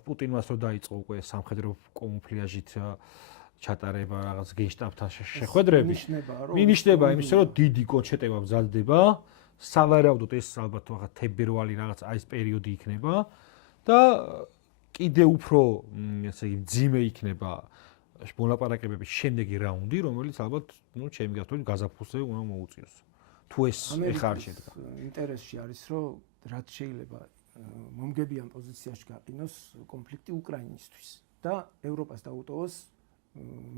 პუტინმას რო დაიწყო უკვე სამხედრო კამუფლიაჟით ჩატარება რაღაც გენშტაბთან შეხვედრები. მინიშნება იმის რომ დიდი კონჩეტება მზადდება. სავარაუდოდ ეს ალბათ რაღაც თებერვალი რაღაც აი ეს პერიოდი იქნება და კიდე უფრო ესე იგი ძიმე იქნება მოლაპარაკებების შემდეგი რაუნდი, რომელიც ალბათ, ჩემი გათვლით გაზაფხულზე უნდა მოუწიოს. თუ ეს ეხლა არ შედგა. ინტერესში არის, რომ რაც შეიძლება მომგებიან პოზიციაში გაყინოს კონფლიქტი უკრაინისთვის და ევროპას დაუტოვოს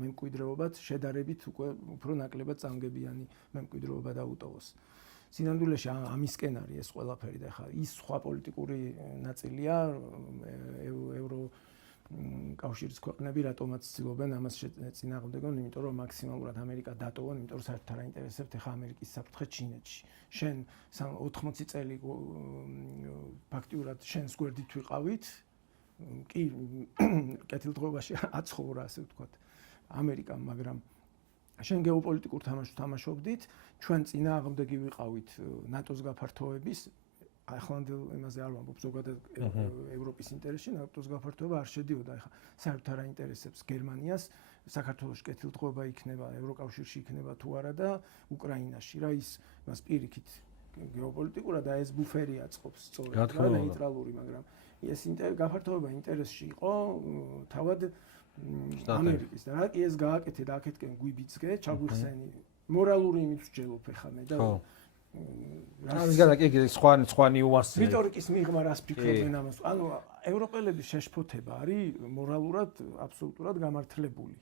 მემკვიდრეობად შედარებით უფრო ნაკლებად წამგებიანი მემკვიდრეობა დაუტოვოს. სინამდვილეში ამისკენ არის ეს ყველაფერი და ხა ის სხვა პოლიტიკური ნაწილია ევრო კავშირის ქვეყნები რატომაც ცდილობენ ამას წინააღმდეგონ, იმიტომ რომ მაქსიმალურად ამერიკა დატოვონ, იმიტომ რომ საერთოდ არ აინტერესებთ ხა ამერიკის საფრთხე ჩინეთში. შენ 80 წელი ფაქტიურად შენს გვერდით ვიყავით, კი კეთილდღეობაში აცხოვრა ასე ვთქვათ ამერიკამ, მაგრამ შენ გეოპოლიტიკურ თამაშს თამაშობდით, ჩვენ წინააღმდეგი ვიყავით ნატოს გაფართოების, ახლანდელ იმაზე არ ვამბობ, ზოგადად ევროპის ინტერესში ნატოს გაფართოება არ შედიოდა, ეხლა საერთოდ არ აინტერესებს გერმანიას, საქართველოში კეთილდღეობა იქნება, ევროკავშირში იქნება თუ არა და უკრაინაში რა ის მას პირიქით გეოპოლიტიკურად და ეს ბუფერი აწყობს სწორედ რა ნეიტრალური, მაგრამ ეს გაფართოება ინტერესში იყო თავად ამერიკის და რა კი ეს გააკეთე და აქეთკენ გვიბიძგე, ჩაგვიხსენი მორალური იმით ვსჯელობ ეხლა მე და ამის გარდა კი სხვა ნიუანსი. რიტორიკის მიღმა რას ფიქრობენ ამას? ანუ ევროპელების შეშფოთება არის მორალურად აბსოლუტურად გამართლებული.